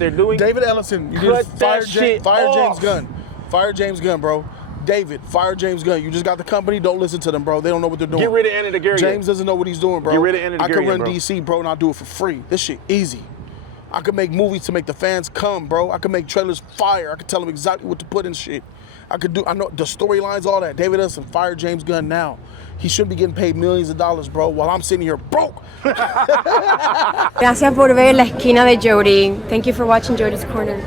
they're doing. David Ellison, you just fire James Gunn. Fire James Gunn, bro. David, fire James Gunn. You just got the company. Don't listen to them, bro. They don't know what they're doing. Get rid of Nogueria. James doesn't know what he's doing, bro. Get rid of Nogueria, I could run bro. DC, bro, and I'll do it for free. This shit easy. I could make movies to make the fans come, bro. I could make trailers fire. I could tell them exactly what to put in shit. I know the storylines, all that. David Ellison, fire James Gunn now. He shouldn't be getting paid millions of dollars, bro, while I'm sitting here broke. Gracias por ver La Esquina de Jody. Thank you for watching Jody's Corner.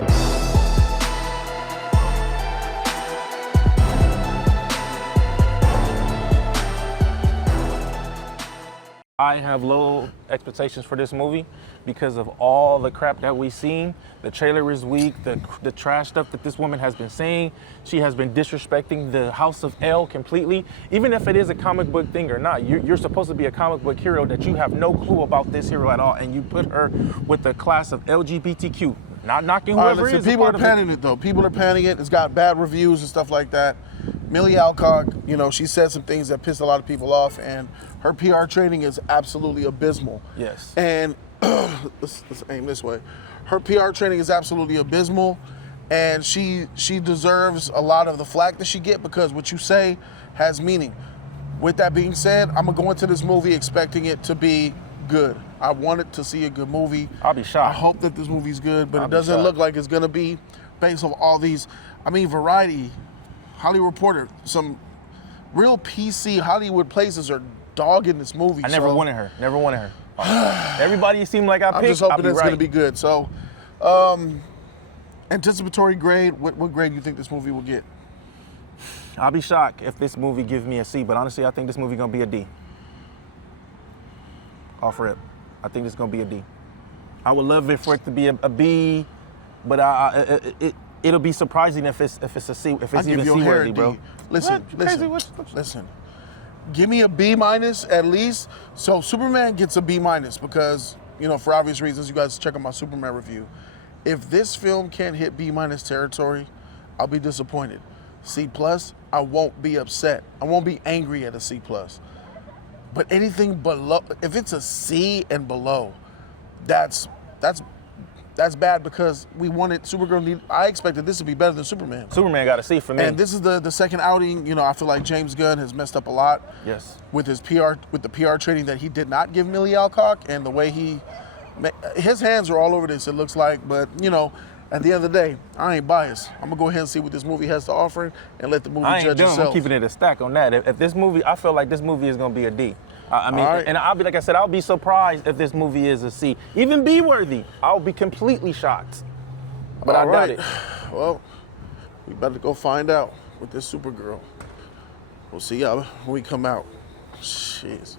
I have low expectations for this movie because of all the crap that we've seen. The trailer is weak, the trash stuff that this woman has been saying. She has been disrespecting the House of L completely. Even if it is a comic book thing or not, you're supposed to be a comic book hero that you have no clue about this hero at all, and you put her with the class of LGBTQ. Not knocking whoever is. People are panning it though. People are panning it. It's got bad reviews and stuff like that. Millie Alcock, you know, she said some things that pissed a lot of people off, and her PR training is absolutely abysmal. Yes. And let's aim this way. Her PR training is absolutely abysmal, and she deserves a lot of the flack that she get because what you say has meaning. With that being said, I'm gonna go into this movie expecting it to be good. I wanted to see a good movie. I'll be shocked. I hope that this movie's good, but it doesn't look like it's gonna be based on all these. I mean, Variety, Hollywood Reporter, some real PC Hollywood places are dogging this movie. I never wanted her. Never wanted her. Everybody seemed like I picked. I'm just hoping it's gonna be good. So, anticipatory grade. What grade do you think this movie will get? I'll be shocked if this movie gives me a C, but honestly, I think this movie gonna be a D. Off rip. I think it's gonna be a D. I would love it for it to be a B, but it'll be surprising if it's a C, if it's even C-worthy, bro. Listen. Give me a B minus at least. So Superman gets a B minus because, you know, for obvious reasons, you guys check out my Superman review. If this film can't hit B minus territory, I'll be disappointed. C plus, I won't be upset. I won't be angry at a C plus. But anything below, if it's a C and below, that's bad because we wanted Supergirl. I expected this to be better than Superman. Superman got a C for me. And this is the second outing. You know, I feel like James Gunn has messed up a lot. Yes. With his PR, with the PR training that he did not give Millie Alcock, and the way his hands are all over this. It looks like, but you know, at the end of the day, I ain't biased. I'm gonna go ahead and see what this movie has to offer and let the movie judge itself. I'm keeping it a stack on that. If this movie, I feel like this movie is gonna be a D. I mean, right. And I'll be, like I said, I'll be surprised if this movie is a C. Even B worthy, I'll be completely shocked. But I doubt it. Well, we better go find out with this Supergirl. We'll see y'all when we come out. Jeez.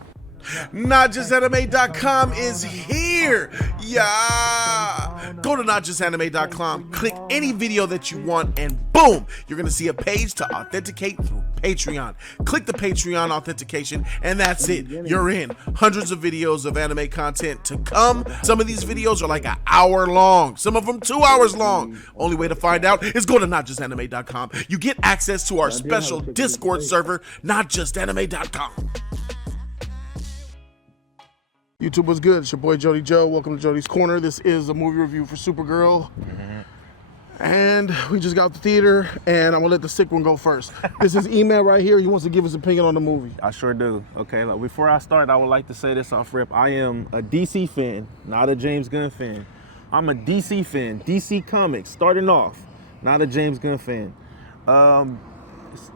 NotJustAnime.com is here. Yeah. Go to NotJustAnime.com, click any video that you want, and boom, you're going to see a page to authenticate through Patreon. Click the Patreon authentication, and that's it. You're in. Hundreds of videos of anime content to come. Some of these videos are like an hour long, some of them 2 hours long. Only way to find out is go to NotJustAnime.com. You get access to our special Discord server, NotJustAnime.com. YouTube was good. It's your boy Jody Joe. Welcome to Jody's Corner. This is a movie review for Supergirl. And we just got out the theater, and I'm gonna let the sick one go first. This is email right here. He wants to give his opinion on the movie. I sure do. Okay, look, before I start, I would like to say this off rip. I am a DC fan, not a James Gunn fan. I'm a DC fan, DC Comics, starting off, not a James Gunn fan.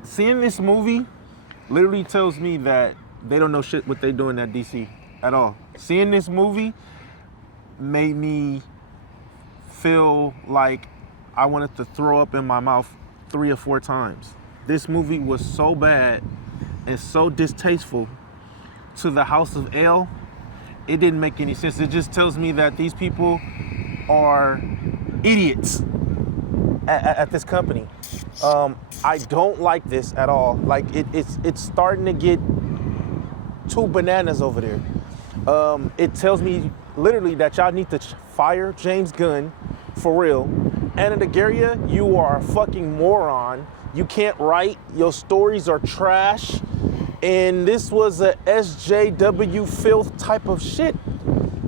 Seeing this movie literally tells me that they don't know shit what they doing at DC at all. Seeing this movie made me feel like I wanted to throw up in my mouth 3 or 4 times. This movie was so bad and so distasteful to the House of L, it didn't make any sense. It just tells me that these people are idiots at this company. I don't like this at all. Like it's starting to get too bananas over there. It tells me literally that y'all need to fire James Gunn for real. Nogueria, you are a fucking moron. You can't write. Your stories are trash. And this was a SJW filth type of shit.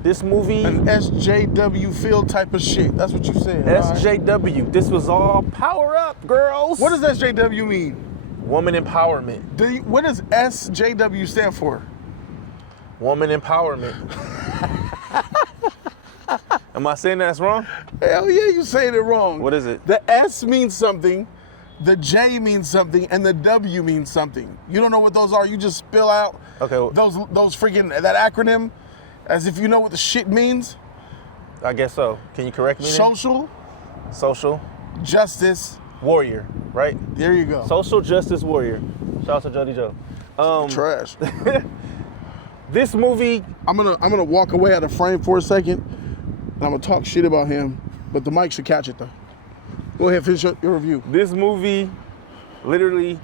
This movie, An SJW feel type of shit. That's what you said. SJW. This was all power up, girls. What does SJW mean? Woman empowerment. What does SJW stand for? Woman empowerment. Am I saying that's wrong? Hell yeah, you saying it wrong. What is it? The S means something, the J means something, and the W means something. You don't know what those are. You just spill out those freaking, that acronym as if you know what the shit means. I guess so. Can you correct me then? Social justice warrior, right? There you go. Social justice warrior. Shout out to Jody Joe. Trash. This movie, I'm gonna walk away out of frame for a second, and I'm gonna talk shit about him, but the mic should catch it though. Go ahead, finish up your review. This movie, literally,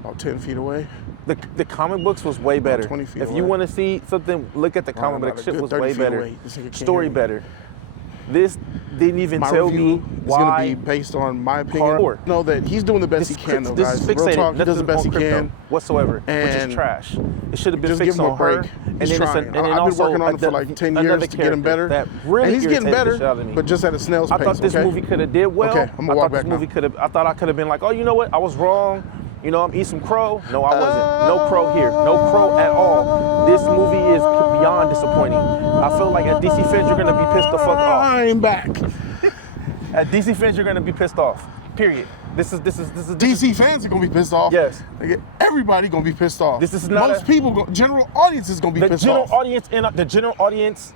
about 10 feet away. The comic books was way better. 20 feet if away. you want to see something, look at the comic book. Shit was way better. Story better. This didn't even tell me why. It's gonna be based on my opinion. Know that he's doing the best he can, though, guys. This is Real talk, fixated. he does the best he can whatsoever, which is trash. It should have been fixed on her. And then I've been working on it for like 10 years to get him better. And he's getting better, but just at a snail's pace. I thought this movie could have did well. Okay, I'm gonna walk back now. I thought I could have been like, oh, you know what? I was wrong. You know, I'm eating some crow. No, I wasn't. No crow here. No crow at all. This movie is beyond disappointing. I feel like at DC fans, you're gonna be pissed the fuck off. I'm back. At DC fans, you're gonna be pissed off. Period. This is DC fans are gonna be pissed off. Yes. Everybody gonna be pissed off. This is not most people. General audience is gonna be pissed off. The general audience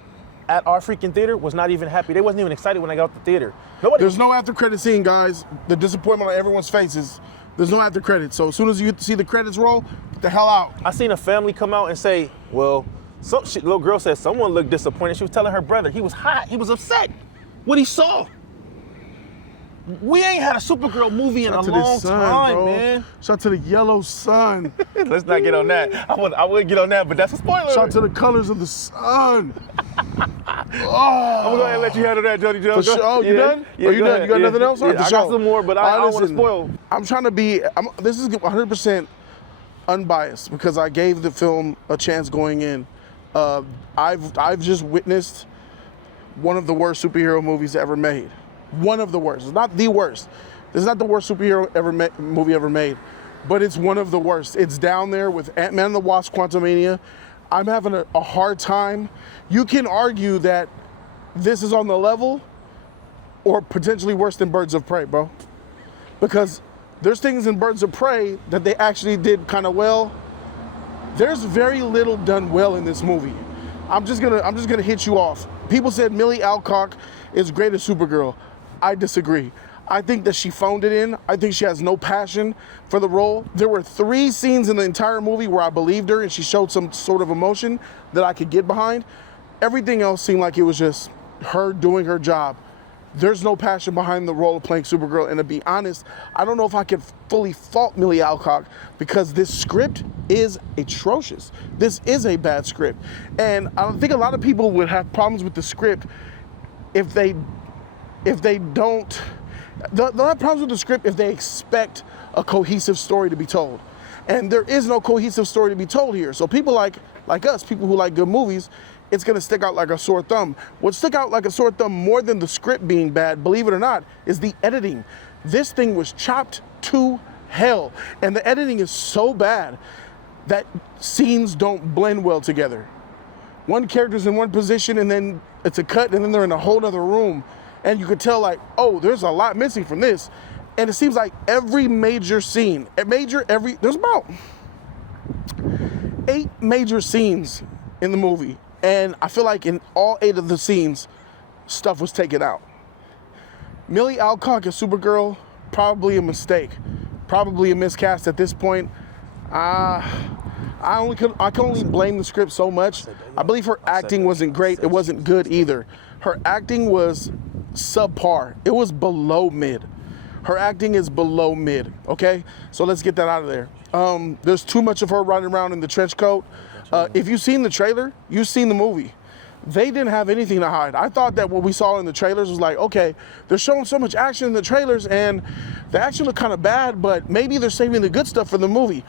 at our freaking theater was not even happy. They wasn't even excited when I got out the theater. There's no after credit scene, guys. The disappointment on everyone's faces. There's no after credits. So as soon as you see the credits roll, get the hell out. I seen a family come out and say, well, little girl said someone looked disappointed. She was telling her brother he was hot. He was upset. What he saw. We ain't had a Supergirl movie in a long time, man. Shout out to the yellow sun. Let's not get on that. I would get on that, but that's a spoiler. Shout out to the colors of the sun. I'm gonna go ahead and let you handle that, Jody Joe. Oh, you done? Yeah, you done? You got nothing else? Yeah, I got some more, but I don't want to spoil. I'm trying to be, this is 100% unbiased because I gave the film a chance going in. I've just witnessed one of the worst superhero movies ever made. One of the worst. It's not the worst. This is not the worst superhero movie ever made, but it's one of the worst. It's down there with Ant-Man and the Wasp: Quantumania. I'm having a hard time. You can argue that this is on the level or potentially worse than Birds of Prey, bro. Because there's things in Birds of Prey that they actually did kind of well. There's very little done well in this movie. I'm just gonna hit you off. People said Millie Alcock is great as Supergirl. I disagree. I think that she phoned it in. I think she has no passion for the role. There were 3 scenes in the entire movie where I believed her and she showed some sort of emotion that I could get behind. Everything else seemed like it was just her doing her job. There's no passion behind the role of playing Supergirl. And to be honest, I don't know if I can fully fault Millie Alcock because this script is atrocious. This is a bad script. And I think a lot of people would have problems with the script if they don't. They'll have problems with the script if they expect a cohesive story to be told. And there is no cohesive story to be told here. So people like us, people who like good movies, it's gonna stick out like a sore thumb. What stick out like a sore thumb more than the script being bad, believe it or not, is the editing. This thing was chopped to hell. And the editing is so bad that scenes don't blend well together. One character's in one position and then it's a cut and then they're in a whole other room. And you could tell like, oh, there's a lot missing from this. And it seems like every major scene, there's about 8 major scenes in the movie. And I feel like in all 8 of the scenes, stuff was taken out. Millie Alcock as Supergirl, probably a mistake. Probably a miscast at this point. I can only blame the script so much. I believe her acting wasn't great. It wasn't good either. Her acting was subpar. It was below mid. Her acting is below mid, okay? So let's get that out of there. There's too much of her running around in the trench coat. If you've seen the trailer, you've seen the movie. They didn't have anything to hide. I thought that what we saw in the trailers was like, okay, they're showing so much action in the trailers and the action looked kind of bad, but maybe they're saving the good stuff for the movie.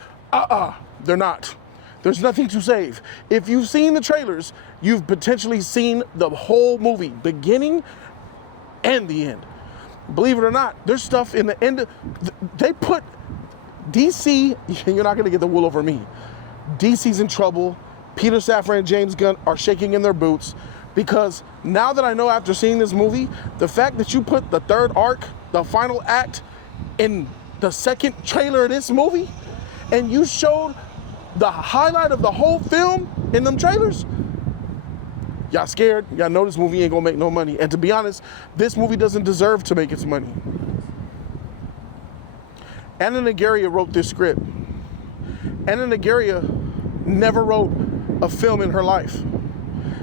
They're not. There's nothing to save. If you've seen the trailers, you've potentially seen the whole movie, beginning and the end. Believe it or not, there's stuff in the end. They put DC, you're not gonna get the wool over me. DC's in trouble. Peter Safran and James Gunn are shaking in their boots because now that I know after seeing this movie, the fact that you put the third arc, the final act, in the second trailer of this movie, and you showed the highlight of the whole film in them trailers, y'all scared. Y'all know this movie ain't gonna make no money. And to be honest, this movie doesn't deserve to make its money. Anna Nogueria wrote this script. Anna Nogueria never wrote a film in her life.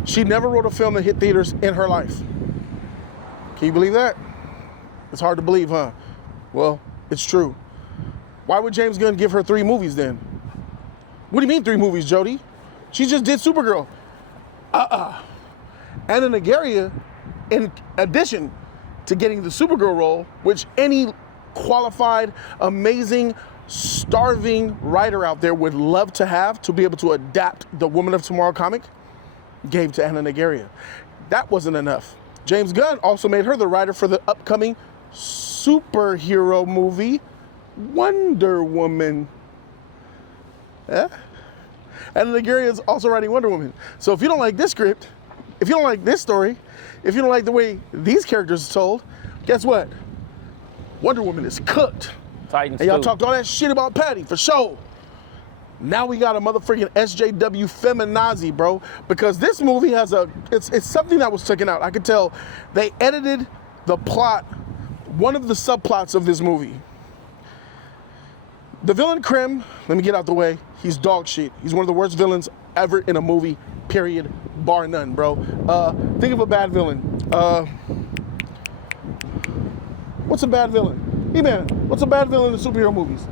She never wrote a film that hit theaters in her life. Can you believe that? It's hard to believe, huh? Well, it's true. Why would James Gunn give her 3 movies then? What do you mean 3 movies, Jody? She just did Supergirl. Anna Nogueria, in addition to getting the Supergirl role, which any qualified, amazing, starving writer out there would love to have to be able to adapt the Woman of Tomorrow comic, gave to Anna Nogueria. That wasn't enough. James Gunn also made her the writer for the upcoming superhero movie, Wonder Woman. Yeah? Anna Nogueria is also writing Wonder Woman. So if you don't like this script, if you don't like this story, if you don't like the way these characters are told, guess what? Wonder Woman is cooked. Titans and y'all too. talked all that shit about Patty, for sure. Now we got a motherfucking SJW feminazi, bro. Because this movie has it's something that was taken out. I could tell they edited the plot, one of the subplots of this movie. The villain Krim, let me get out the way, he's dog shit. He's one of the worst villains ever in a movie, period, bar none, bro. Think of a bad villain. What's a bad villain? Hey man, what's a bad villain in superhero movies?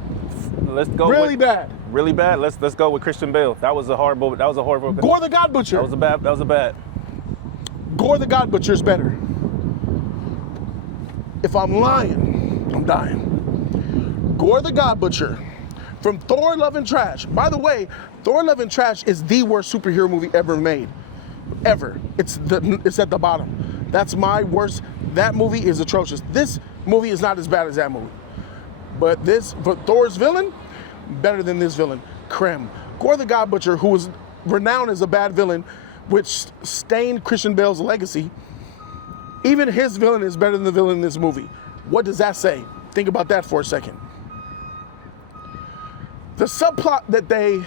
Let's go. Really bad. Really bad. Let's go with Christian Bale. That was a horrible. Gore the God Butcher. That was a bad. Gore the God Butcher is better. If I'm lying, I'm dying. Gore the God Butcher from Thor: Love and Trash. By the way, Thor: Love and Trash is the worst superhero movie ever made. Ever. It's at the bottom. That's my worst. That movie is atrocious. This movie is not as bad as that movie. But Thor's villain, better than this villain, Krim. Gore the God Butcher, who was renowned as a bad villain, which stained Christian Bale's legacy, even his villain is better than the villain in this movie. What does that say? Think about that for a second. The subplot that they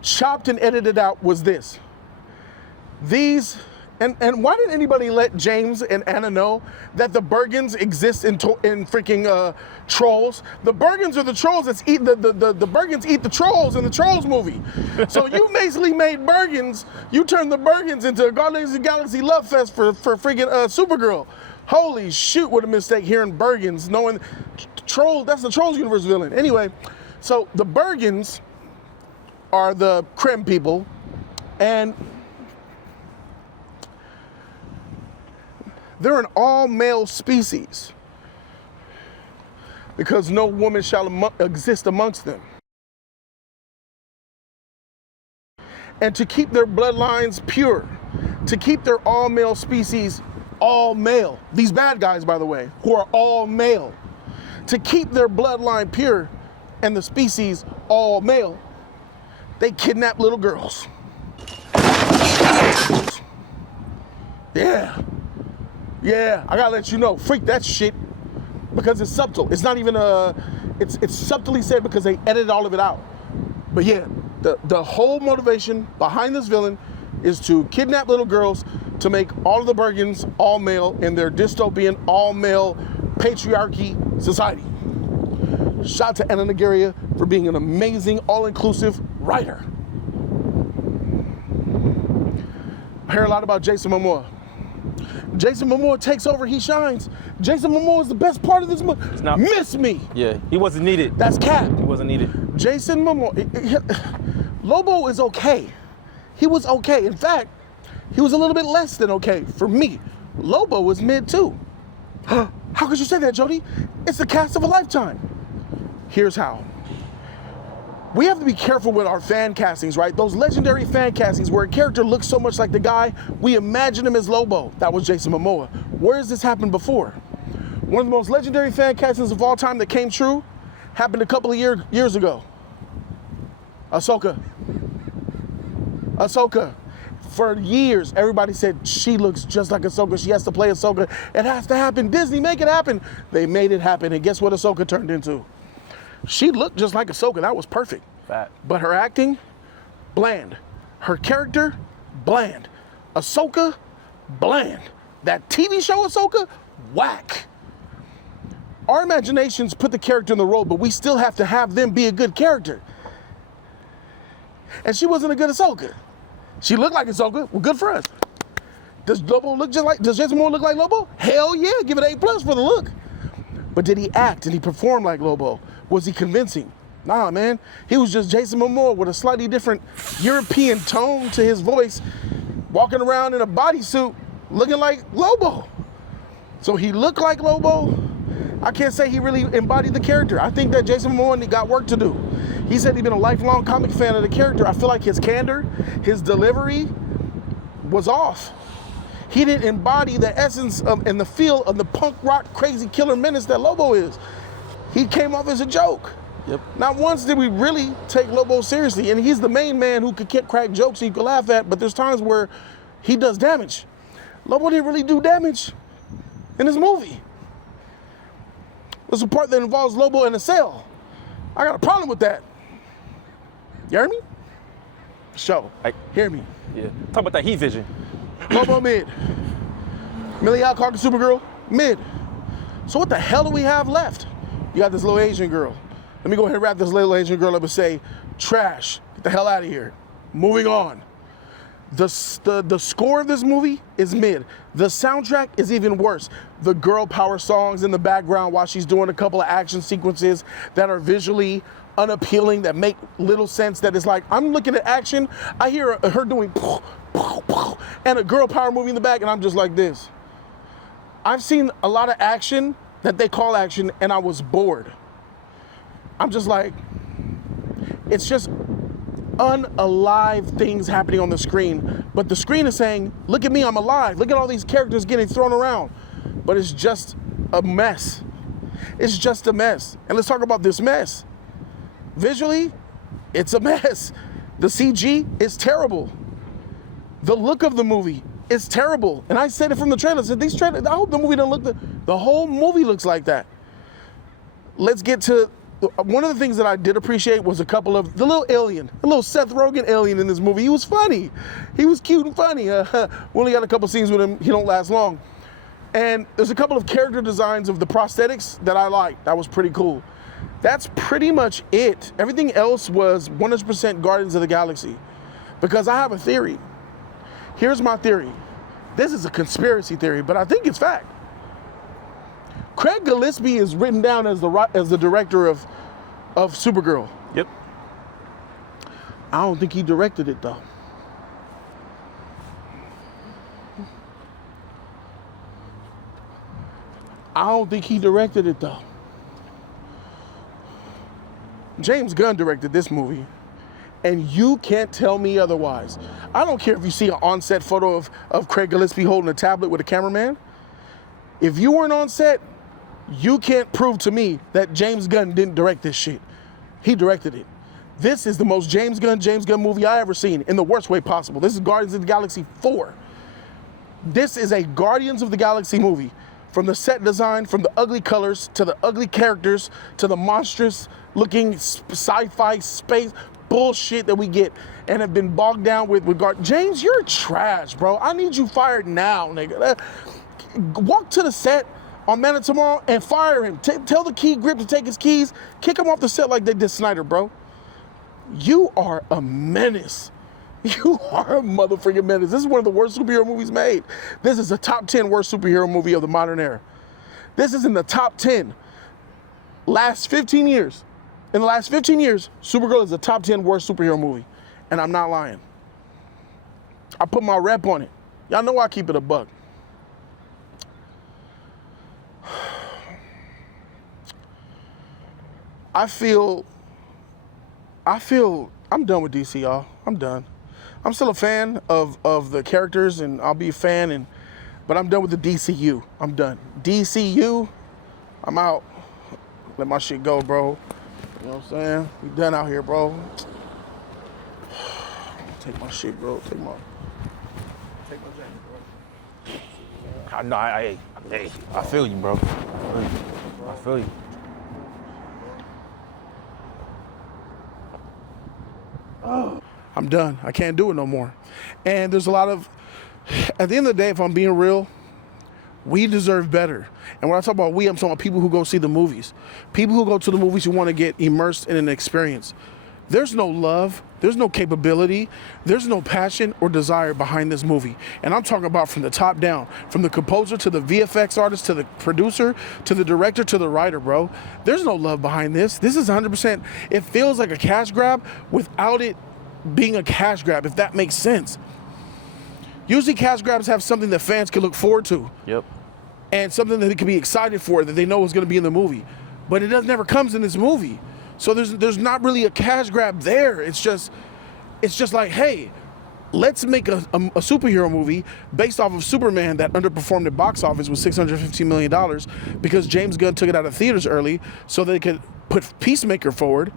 chopped and edited out was this. And why didn't anybody let James and Anna know that the Bergens exist in freaking Trolls? The Bergens are the trolls that eat the Bergens eat the trolls in the Trolls movie. So you basically made Bergens, you turned the Bergens into a Guardians of the Galaxy love fest for freaking Supergirl. Holy shoot, what a mistake hearing Bergens, knowing Troll, that's the Trolls universe villain. Anyway, so the Bergens are the Krim people, and they're an all-male species because no woman shall exist amongst them. And to keep their bloodlines pure, to keep their all-male species all male, these bad guys, by the way, who are all male, to keep their bloodline pure and the species all male, they kidnap little girls. Yeah, I gotta let you know, freak that shit, because it's subtle. It's not even it's subtly said because they edited all of it out. But yeah, the whole motivation behind this villain is to kidnap little girls to make all of the Bergens all male in their dystopian all male patriarchy society. Shout out to Anna Nogueria for being an amazing all-inclusive writer. I hear a lot about Jason Momoa. Jason Momoa takes over, he shines. Jason Momoa is the best part of this movie. Miss me. Yeah, he wasn't needed. That's cap. He wasn't needed. Jason Momoa, Lobo is okay. He was okay. In fact, he was a little bit less than okay for me. Lobo was mid too. How could you say that, Jody? It's the cast of a lifetime. Here's how. we have to be careful with our fan castings, right? Those legendary fan castings where a character looks so much like the guy, we imagine him as Lobo. That was Jason Momoa. Where has this happened before? One of the most legendary fan castings of all time that came true happened a couple of years ago. Ahsoka. For years, everybody said she looks just like Ahsoka. She has to play Ahsoka. It has to happen. Disney, make it happen. They made it happen. And guess what Ahsoka turned into? She looked just like Ahsoka. That was perfect. Fact. But her acting, bland. Her character, bland. Ahsoka, bland. That TV show Ahsoka, whack. Our imaginations put the character in the role, but we still have to have them be a good character. And she wasn't a good Ahsoka. She looked like Ahsoka. Well, good for us. Does Lobo look just like, does Jason Momoa look like Lobo? Hell yeah, give it A+ for the look. But did he act? Did he perform like Lobo? Was he convincing? Nah, man. He was just Jason Momoa with a slightly different European tone to his voice, walking around in a bodysuit, looking like Lobo. So he looked like Lobo. I can't say he really embodied the character. I think that Jason Momoa got work to do. He said he'd been a lifelong comic fan of the character. I feel like his candor, his delivery was off. He didn't embody the essence of and the feel of the punk rock crazy killer menace that Lobo is. He came off as a joke. Yep. Not once did we really take Lobo seriously, and he's the main man who could crack jokes you could laugh at, but there's times where he does damage. Lobo didn't really do damage in this movie. There's a part that involves Lobo in a cell. I got a problem with that. You hear me? Hear me. Yeah. Talk about that heat vision. Lobo mid. Millie Alcock and Supergirl mid. So what the hell do we have left? You got this little Asian girl. Let me go ahead and wrap this little Asian girl up and say, trash. Get the hell out of here. Moving on. The score of this movie is mid. The soundtrack is even worse. The girl power songs in the background while she's doing a couple of action sequences that are visually unappealing, that make little sense, that is like, I'm looking at action, I hear her doing and a girl power movie in the back, and I'm just like this. I've seen a lot of action that they call action, and I was bored. I'm just like, it's just unalive things happening on the screen, but the screen is saying, look at me, I'm alive. Look at all these characters getting thrown around. But it's just a mess. It's just a mess. And let's talk about this mess. Visually, it's a mess. The CG is terrible. The look of the movie is terrible. And I said it from the trailer. I said, these trailers, I hope the movie doesn't look, the whole movie looks like that. Let's get to, one of the things that I did appreciate was a couple of, the little alien, the little Seth Rogen alien in this movie. He was funny. He was cute and funny. We only got a couple scenes with him. He don't last long. And there's a couple of character designs of the prosthetics that I liked. That was pretty cool. That's pretty much it. Everything else was 100% Guardians of the Galaxy. Because I have a theory. Here's my theory. This is a conspiracy theory, but I think it's fact. Craig Gillespie is written down as the director of Supergirl. Yep. I don't think he directed it though. I don't think he directed it though. James Gunn directed this movie, and you can't tell me otherwise. I don't care if you see an on-set photo of Craig Gillespie holding a tablet with a cameraman. If you weren't on set, you can't prove to me that James Gunn didn't direct this shit. He directed it. This is the most James Gunn movie I ever seen, in the worst way possible. This is Guardians of the Galaxy 4. This is a Guardians of the Galaxy movie. From the set design, from the ugly colors, to the ugly characters, to the monstrous looking sci-fi space bullshit that we get and have been bogged down with James, you're trash, bro. I need you fired now, nigga. Walk to the set on Man of Tomorrow and fire him. Tell the key grip to take his keys. Kick him off the set like they did Snyder, bro. You are a menace. You are a motherfucking menace. This is one of the worst superhero movies made. This is a top 10 worst superhero movie of the modern era. This is in the top 10. Last 15 years. In the last 15 years, Supergirl is the top 10 worst superhero movie. And I'm not lying. I put my rep on it. Y'all know I keep it a buck. I feel I'm done with DC, y'all. I'm done. I'm still a fan of the characters, and I'll be a fan, but I'm done with the DCU. I'm done. DCU, I'm out. Let my shit go, bro. You know what I'm saying? We done out here, bro. Take my shit, bro. Take my jacket, bro. No, I feel you, bro. I feel you. I'm done. I can't do it no more. And there's a lot of, at the end of the day, if I'm being real, we deserve better. And when I talk about we, I'm talking about people who go see the movies. People who go to the movies who want to get immersed in an experience. There's no love, there's no capability, there's no passion or desire behind this movie. And I'm talking about from the top down, from the composer to the VFX artist to the producer to the director to the writer, bro. There's no love behind this. This is 100%, it feels like a cash grab without it being a cash grab, if that makes sense. Usually cash grabs have something that fans can look forward to. Yep. And something that they can be excited for, that they know is going to be in the movie. But it never comes in this movie. So there's not really a cash grab there. It's just like, hey, let's make a superhero movie based off of Superman that underperformed at box office with $615 million because James Gunn took it out of theaters early so they could put Peacemaker forward.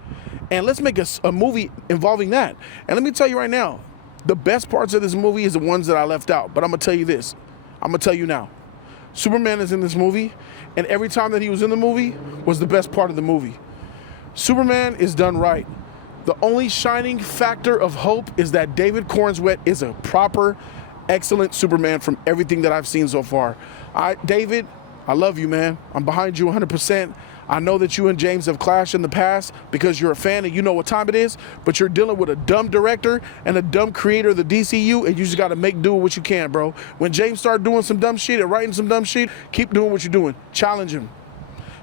And let's make a movie involving that. And let me tell you right now, the best parts of this movie is the ones that I left out. But I'm going to tell you this. I'm going to tell you now. Superman is in this movie, and every time that he was in the movie was the best part of the movie. Superman is done right. The only shining factor of hope is that David Cornswet is a proper, excellent Superman from everything that I've seen so far. David, I love you, man. I'm behind you 100%. I know that you and James have clashed in the past because you're a fan and you know what time it is, but you're dealing with a dumb director and a dumb creator of the DCU, and you just got to make do with what you can, bro. When James started doing some dumb shit and writing some dumb shit, keep doing what you're doing. Challenge him.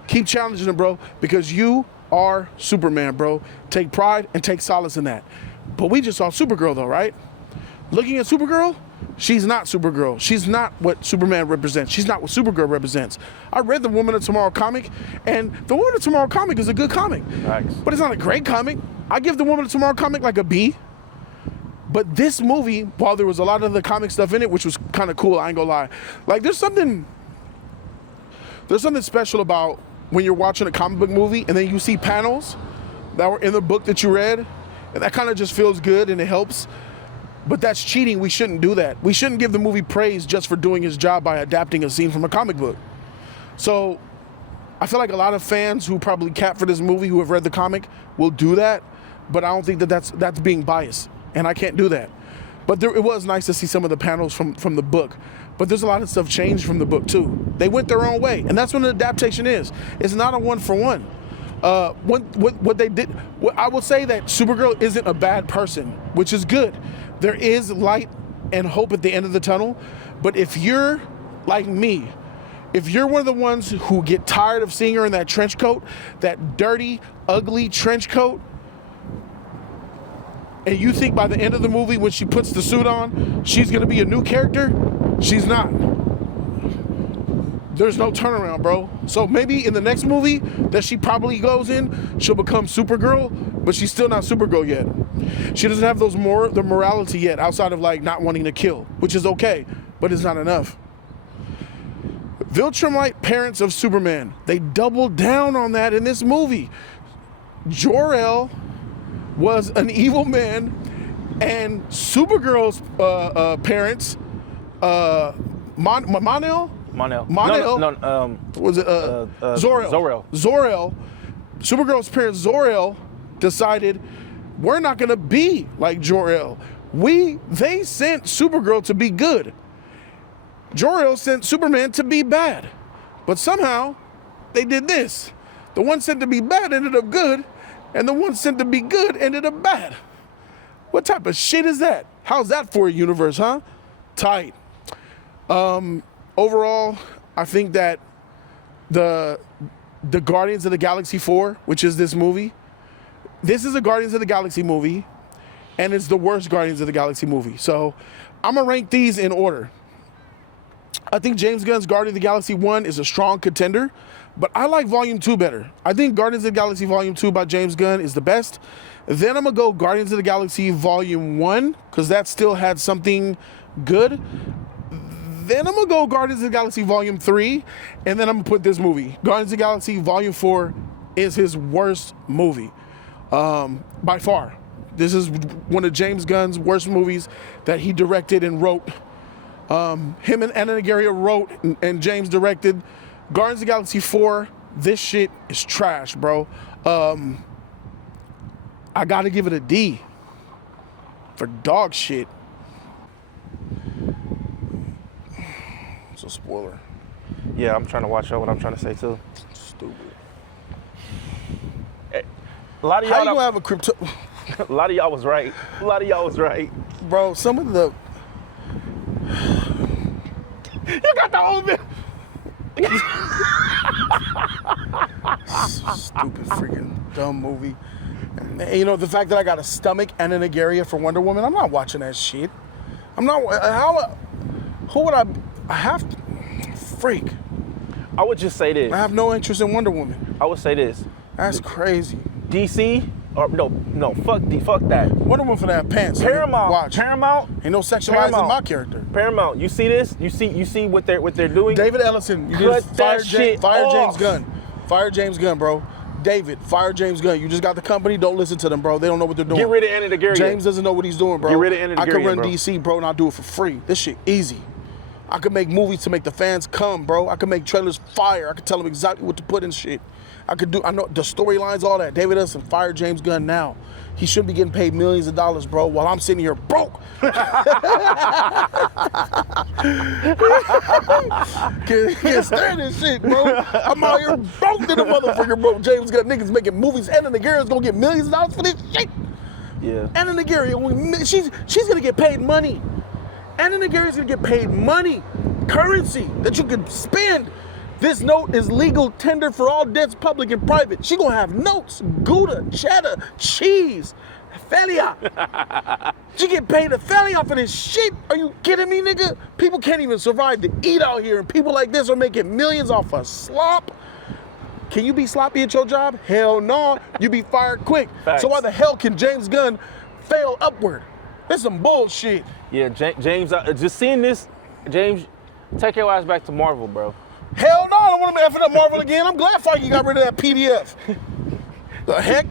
Keep challenging him, bro, because you are Superman, bro. Take pride and take solace in that. But we just saw Supergirl, though, right? Looking at Supergirl, she's not Supergirl. She's not what Superman represents. She's not what Supergirl represents. I read the Woman of Tomorrow comic, and the Woman of Tomorrow comic is a good comic. Thanks. But it's not a great comic. I give the Woman of Tomorrow comic like a B. But this movie, while there was a lot of the comic stuff in it, which was kind of cool, I ain't gonna lie. Like, there's something special about when you're watching a comic book movie and then you see panels that were in the book that you read, and that kind of just feels good and it helps. But that's cheating. We shouldn't do that. We shouldn't give the movie praise just for doing his job by adapting a scene from a comic book. So I feel like a lot of fans who probably cap for this movie who have read the comic will do that, but I don't think that that's being biased, and I can't do that. But it was nice to see some of the panels from the book. But there's a lot of stuff changed from the book too. They went their own way, and that's what an adaptation is. It's not a one-for-one. What they did, I will say that Supergirl isn't a bad person, which is good. There is light and hope at the end of the tunnel. But if you're like me, if you're one of the ones who get tired of seeing her in that trench coat, that dirty, ugly trench coat, and you think by the end of the movie when she puts the suit on, she's gonna be a new character, she's not. There's no turnaround, bro. So maybe in the next movie that she probably goes in, she'll become Supergirl, but she's still not Supergirl yet. She doesn't have the morality yet, outside of like not wanting to kill, which is okay, but it's not enough. Viltrumite parents of Superman, they doubled down on that in this movie. Jor-El was an evil man, and Supergirl's parents, Mon-El? Was it Zor-El? Zor-El. Supergirl's parents, Zor-El, decided we're not gonna be like Jor-El. They sent Supergirl to be good. Jor-El sent Superman to be bad. But somehow they did this. The one sent to be bad ended up good, and the one sent to be good ended up bad. What type of shit is that? How's that for a universe, huh? Tight. Overall, I think that the Guardians of the Galaxy 4, which is this movie, this is a Guardians of the Galaxy movie, and it's the worst Guardians of the Galaxy movie. So I'm gonna rank these in order. I think James Gunn's Guardians of the Galaxy 1 is a strong contender, But I like Volume 2 better. I think Guardians of the Galaxy Volume 2 by James Gunn is the best. Then I'm going to go Guardians of the Galaxy Volume 1 because that still had something good. Then I'm going to go Guardians of the Galaxy Volume 3. And then I'm going to put this movie. Guardians of the Galaxy Volume 4 is his worst movie by far. This is one of James Gunn's worst movies that he directed and wrote. Him and Anna Nogueria wrote and James directed. Guardians of the Galaxy 4, this shit is trash, bro. I gotta give it a D for dog shit. It's a spoiler. Yeah, I'm trying to watch out what I'm trying to say too. Stupid. A lot of How y'all, you gonna have a crypto? a lot of y'all was right. A lot of y'all was right. Bro, some of the... You got the whole bit. Stupid freaking dumb movie. And, you know, the fact that I got a stomach and an Nogueria for Wonder Woman, I'm not watching that shit. I'm not... Who would I have to... Freak. I would just say this. I have no interest in Wonder Woman. I would say this. That's crazy. DC, or no, fuck that. Wonder Woman for that pants. Paramount, Watch. Paramount, Ain't no sexualizing Paramount. my character. Paramount. You see this? You see what they're doing? David Ellison, you Cut just that shit fire off. James Gunn. Fire James Gunn, bro. David, fire James Gunn. You just got the company. Don't listen to them, bro. They don't know what they're doing. Get rid of Anna Nogueria. James doesn't know what he's doing, bro. Get rid of Anna I could Nogueria, run bro. DC, bro, and I'll do it for free. This shit easy. I could make movies to make the fans come, bro. I could make trailers fire. I could tell them exactly what to put in shit. I know the storylines, all that. David Ellison, fire James Gunn now. He shouldn't be getting paid millions of dollars, bro, while I'm sitting here broke. Can't stand this shit, bro. I'm out here broke to the motherfucker, bro. James Gunn niggas making movies. Anna Nogueria's gonna get millions of dollars for this shit. Yeah. Anna Nogueria, she's gonna get paid money. Anna Nogueria's gonna get paid money, currency that you can spend. This note is legal tender for all debts, public and private. She gonna have notes, Gouda, cheddar, cheese, Felia. She get paid a Felia for this shit. Are you kidding me, nigga? People can't even survive to eat out here, and people like this are making millions off of slop. Can you be sloppy at your job? Hell no. You be fired quick. Facts. So why the hell can James Gunn fail upward? That's some bullshit. Yeah, James. Just seeing this, James, take your ass back to Marvel, bro. Hell no, I don't want to be effing up Marvel again. I'm glad Feige got rid of that PDF. The heck?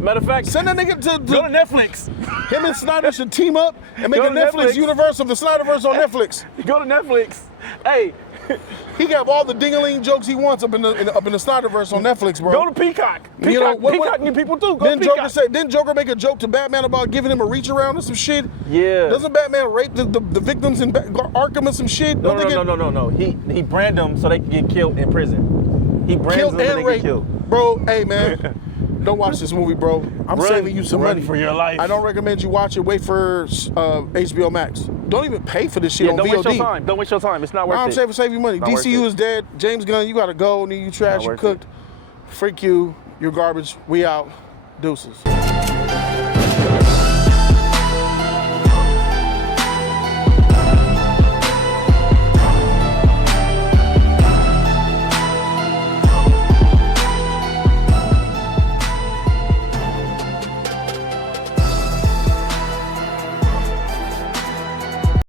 Matter of fact, Send that nigga go to Netflix. Him and Snyder should team up and make Go a to Netflix Netflix. universe of the Snyderverse on Netflix. Go to Netflix. Hey, He got all the ding-a-ling jokes he wants up in the Snyderverse on Netflix, bro. go to Peacock. Peacock, You know, Peacock need people too. Go to Peacock. Didn't Joker make a joke to Batman about giving him a reach around or some shit? Yeah. Doesn't Batman rape the victims in Arkham or some shit? No. He brand them so they can get killed in prison. He brands Killed them and and they raped. get killed. Bro, hey man, don't watch this movie, bro. I'm Run. saving you some Run money. for your life. I don't recommend you watch it. Wait for HBO Max. Don't even pay for this shit Yeah, on don't VOD. waste your time. Don't waste your time. It's not worth I'm it. saying save you money. Not worth DCU it. is dead. James Gunn, you gotta go. You trash. Not You worth cooked. Freak you. You're garbage. We out. Deuces.